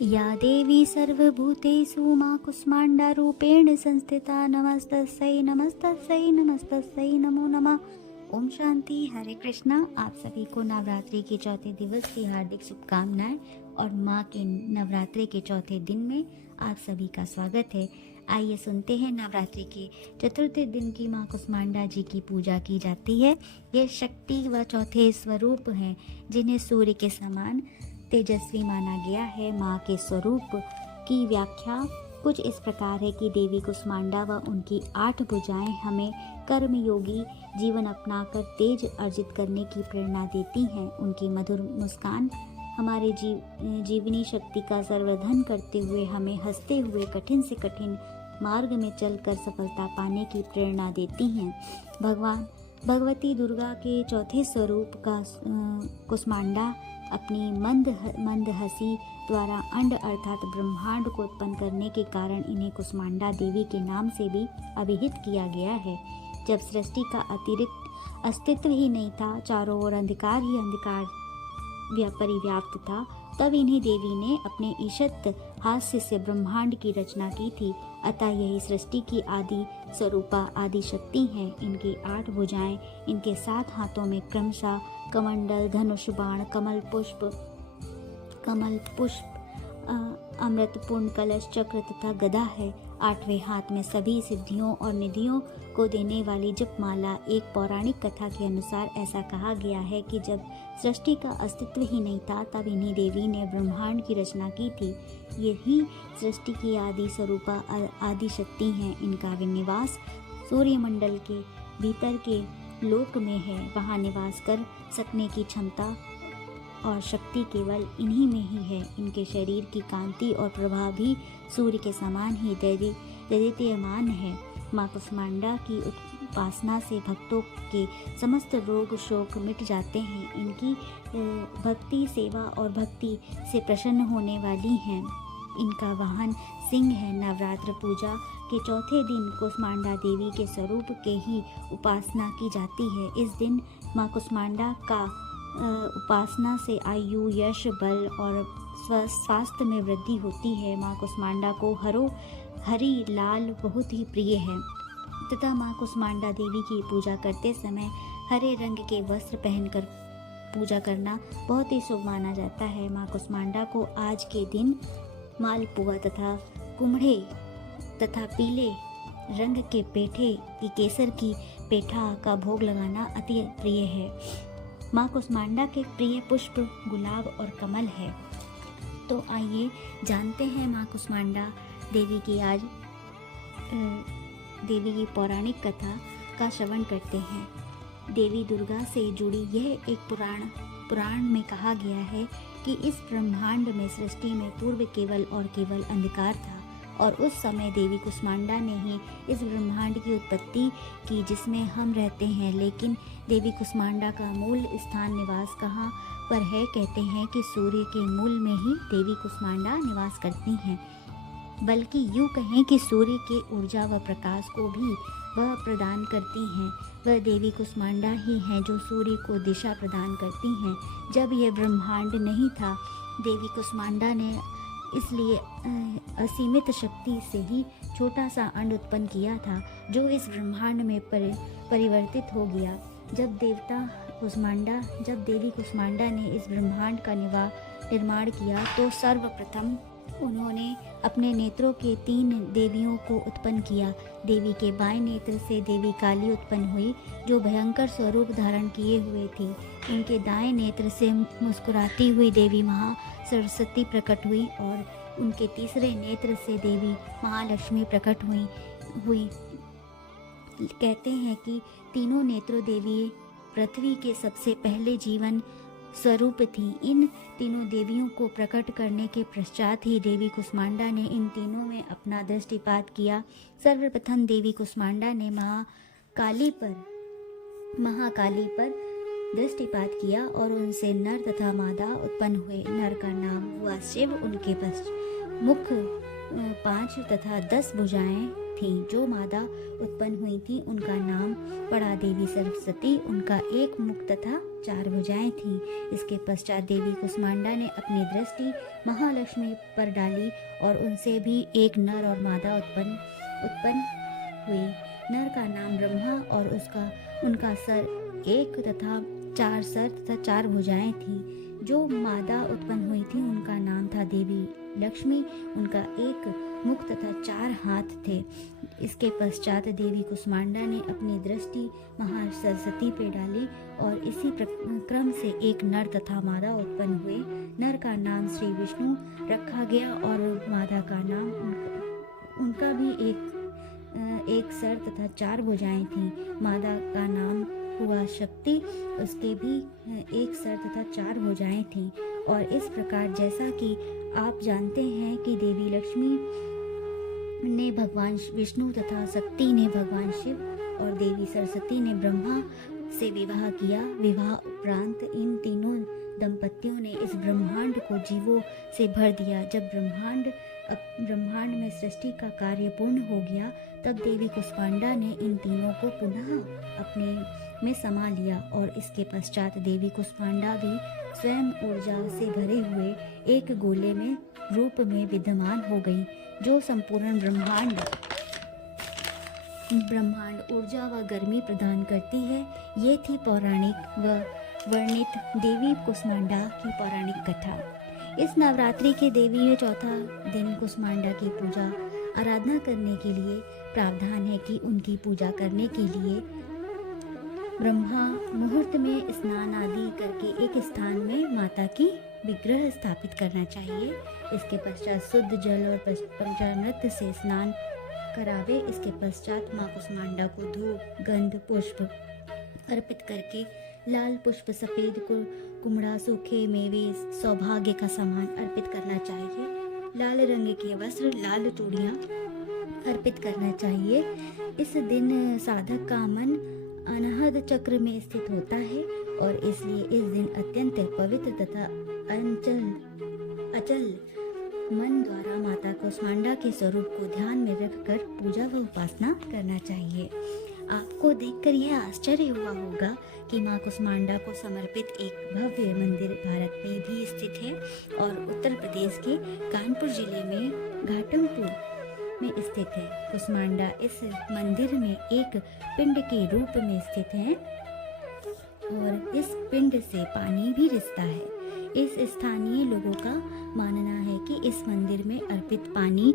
या देवी सर्वभूतेषु मा कूष्माण्डारूपेण संस्थिता नमस्तस्यै नमस्तस्यै नमस्तस्यै नमो नमः। ओम शांति। हरे कृष्णा। आप सभी को नवरात्रि के चौथे दिवस की हार्दिक शुभकामनाएं और माँ के नवरात्रि के चौथे दिन में आप सभी का स्वागत है। आइए सुनते हैं नवरात्रि के चतुर्थ दिन की माँ कुष्मांडा जी की पूजा की जाती है। ये शक्ति व चौथे स्वरूप हैं जिन्हें सूर्य के समान तेजस्वी माना गया है। माँ के स्वरूप की व्याख्या कुछ इस प्रकार है कि देवी कुष्मांडा व उनकी 8 भुजाएं हमें कर्मयोगी जीवन अपनाकर तेज अर्जित करने की प्रेरणा देती हैं। उनकी मधुर मुस्कान हमारे जीवनी शक्ति का संवर्धन करते हुए हमें हंसते हुए कठिन से कठिन मार्ग में चलकर सफलता पाने की प्रेरणा देती हैं। भगवती दुर्गा के चौथे स्वरूप का कुष्मांडा अपनी मंद हंसी द्वारा अंड अर्थात ब्रह्मांड को उत्पन्न करने के कारण इन्हें कुष्मांडा देवी के नाम से भी अभिहित किया गया है। जब सृष्टि का अतिरिक्त अस्तित्व ही नहीं था, चारों ओर अंधकार ही अंधकार परिव्याप्त था, तब इन्हीं देवी ने अपने ईशत हास्य से ब्रह्मांड की रचना की थी। अतः यही सृष्टि की आदि स्वरूपा आदि शक्ति है। इनकी 8 भुजाएं इनके 7 हाथों में क्रमशः कमंडल, धनुष, बाण, कमल पुष्प, अमृतपूर्ण कलश, चक्र तथा गदा है। 8वें हाथ में सभी सिद्धियों और निधियों को देने वाली जपमाला। एक पौराणिक कथा के अनुसार ऐसा कहा गया है कि जब सृष्टि का अस्तित्व ही नहीं था, तब इन्हीं देवी ने ब्रह्मांड की रचना की थी। यही सृष्टि की आदि स्वरूपा आदि शक्ति हैं। इनका विनिवास सूर्यमंडल के भीतर के लोक में है। वहाँ निवास कर सकने की क्षमता और शक्ति केवल इन्हीं में ही है। इनके शरीर की कांति और प्रभाव भी सूर्य के समान ही दैदीप्यमान है। माँ कुष्मांडा की उपासना से भक्तों के समस्त रोग शोक मिट जाते हैं। इनकी भक्ति सेवा और भक्ति से प्रसन्न होने वाली हैं। इनका वाहन सिंह है। नवरात्र पूजा के चौथे दिन कुष्मांडा देवी के स्वरूप के ही उपासना की जाती है। इस दिन माँ कुष्मांडा का उपासना से आयु, यश, बल और स्वास्थ्य में वृद्धि होती है। माँ कुष्मांडा को हरी लाल बहुत ही प्रिय है तथा माँ कुष्मांडा देवी की पूजा करते समय हरे रंग के वस्त्र पहनकर पूजा करना बहुत ही शुभ माना जाता है। माँ कुष्मांडा को आज के दिन मालपुआ तथा कुम्हड़े तथा पीले रंग के पेठे की केसर की पेठा का भोग लगाना अति प्रिय है। माँ कुष्मांडा के प्रिय पुष्प गुलाब और कमल है। तो आइए जानते हैं माँ कुष्मांडा देवी की पौराणिक कथा का श्रवण करते हैं। देवी दुर्गा से जुड़ी यह एक पुराण में कहा गया है कि इस ब्रह्मांड में सृष्टि में पूर्व केवल और केवल अंधकार था और उस समय देवी कुष्मांडा ने ही इस ब्रह्मांड की उत्पत्ति की जिसमें हम रहते हैं। लेकिन देवी कुष्मांडा का मूल स्थान निवास कहाँ पर है? कहते हैं कि सूर्य के मूल में ही देवी कुष्मांडा निवास करती हैं। बल्कि यूँ कहें कि सूर्य के ऊर्जा व प्रकाश को भी वह प्रदान करती हैं। वह देवी कुष्मांडा ही हैं जो सूर्य को दिशा प्रदान करती हैं। जब यह ब्रह्मांड नहीं था, देवी कुष्मांडा ने इसलिए असीमित शक्ति से ही छोटा सा अंड उत्पन्न किया था जो इस ब्रह्मांड में परिवर्तित हो गया। जब देवी कुष्मांडा ने इस ब्रह्मांड का निर्माण किया तो सर्वप्रथम उन्होंने अपने नेत्रों के 3 देवियों को उत्पन्न किया। देवी के बाएं नेत्र से देवी काली उत्पन्न हुई जो भयंकर स्वरूप धारण किए हुए थी। इनके दाएं नेत्र से मुस्कुराती हुई देवी सरस्वती प्रकट हुई और उनके तीसरे नेत्र से देवी महालक्ष्मी प्रकट हुई। कहते हैं कि तीनों नेत्रों देवी पृथ्वी के सबसे पहले जीवन स्वरूप थी। इन तीनों देवियों को प्रकट करने के पश्चात ही देवी कुष्मांडा ने इन तीनों में अपना दृष्टिपात किया। सर्वप्रथम देवी कुष्मांडा ने महाकाली पर दृष्टिपात किया और उनसे नर तथा मादा उत्पन्न हुए। नर का नाम हुआ शिव। उनके मुख 5 तथा 10 भुजाएं थीं। जो मादा उत्पन्न हुई थी उनका नाम पड़ा देवी सरस्वती। उनका एक मुख तथा 4 भुजाएं थीं। इसके पश्चात देवी कुष्मांडा ने अपनी दृष्टि महालक्ष्मी पर डाली और उनसे भी एक नर और मादा उत्पन्न हुई। नर का नाम ब्रह्मा और उनका सर एक तथा 4 सर तथा 4 भुजाएं थीं। जो मादा उत्पन्न हुई थी उनका नाम था देवी लक्ष्मी। उनका एक मुख तथा 4 हाथ थे। इसके पश्चात देवी कुष्मांडा ने अपनी दृष्टि महासरस्वती पे डाली और इसी क्रम से एक नर तथा मादा उत्पन्न हुए। नर का नाम श्री विष्णु रखा गया और मादा का नाम उनका भी एक सर तथा 4 भुजाएं थीं। मादा का नाम हुआ शक्ति, उसके भी एक सर तथा 4 भुजाएं थीं। और इस प्रकार जैसा कि आप जानते हैं कि देवी लक्ष्मी ने भगवान विष्णु तथा शक्ति ने भगवान शिव और देवी सरस्वती ने ब्रह्मा से विवाह किया। विवाह उपरांत इन तीनों दंपतियों ने इस ब्रह्मांड को जीवों से भर दिया। जब ब्रह्मांड में सृष्टि का कार्य पूर्ण हो गया तब देवी कुष्मांडा ने इन तीनों को पुनः अपने में समा लिया और इसके पश्चात देवी कुष्मांडा भी स्वयं ऊर्जा से भरे हुए एक गोले में रूप में विद्यमान हो गई, जो संपूर्ण ब्रह्मांड ऊर्जा व गर्मी प्रदान करती है। ये थी पौराणिक व वर्णित देवी कुष्मांडा की पौराणिक कथा। इस नवरात्रि के देवी में चौथा दिन कुष्मांडा की पूजा आराधना करने के लिए प्रावधान है कि उनकी पूजा करने के लिए ब्रह्मा मुहूर्त में स्नान आदि करके एक स्थान में माता की विग्रह स्थापित करना चाहिए। इसके पश्चात शुद्ध जल और पंचामृत से स्नान करावे। इसके पश्चात माँ कुष्मांडा को धूप गंध पुष्प अर्पित करके लाल पुष्प सफेद कुमड़ा सूखे मेवे सौभाग्य का सामान अर्पित करना चाहिए। लाल रंग के वस्त्र लाल चूड़ियाँ अर्पित करना चाहिए। इस दिन साधक का मन अनाहत चक्र में स्थित होता है और इसलिए इस दिन अत्यंत पवित्र तथा अचल मन द्वारा माता कुष्मांडा के स्वरूप को ध्यान में रखकर पूजा व उपासना करना चाहिए। आपको देखकर यह आश्चर्य हुआ होगा कि माँ कुष्मांडा को समर्पित एक भव्य मंदिर भारत में भी स्थित है और उत्तर प्रदेश के कानपुर जिले में घाटमपुर में स्थित है। कुष्मांडा इस मंदिर में एक पिंड के रूप में स्थित है और इस पिंड से पानी भी रिसता है। इस स्थानीय लोगों का मानना है कि इस मंदिर में अर्पित पानी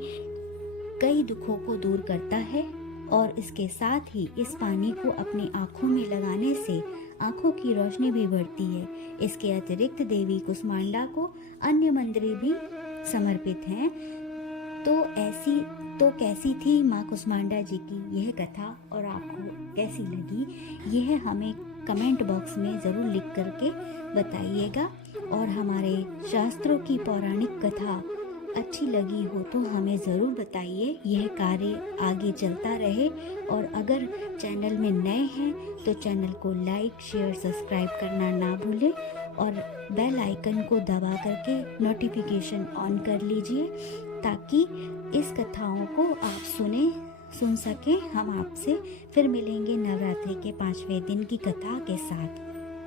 कई दुखों को दूर करता है और इसके साथ ही इस पानी को अपनी आँखों में लगाने से आँखों की रोशनी भी बढ़ती है। इसके अतिरिक्त देवी कुष्मांडा को अन्य मंदिर भी समर्पित हैं। तो कैसी थी माँ कुष्मांडा जी की यह कथा और आपको कैसी लगी यह हमें कमेंट बॉक्स में ज़रूर लिख करके बताइएगा। और हमारे शास्त्रों की पौराणिक कथा अच्छी लगी हो तो हमें ज़रूर बताइए। यह कार्य आगे चलता रहे और अगर चैनल में नए हैं तो चैनल को लाइक शेयर सब्सक्राइब करना ना भूलें और बेल आइकन को दबा करके नोटिफिकेशन ऑन कर लीजिए ताकि इस कथाओं को आप सुन सकें। हम आपसे फिर मिलेंगे नवरात्रि के 5वें दिन की कथा के साथ।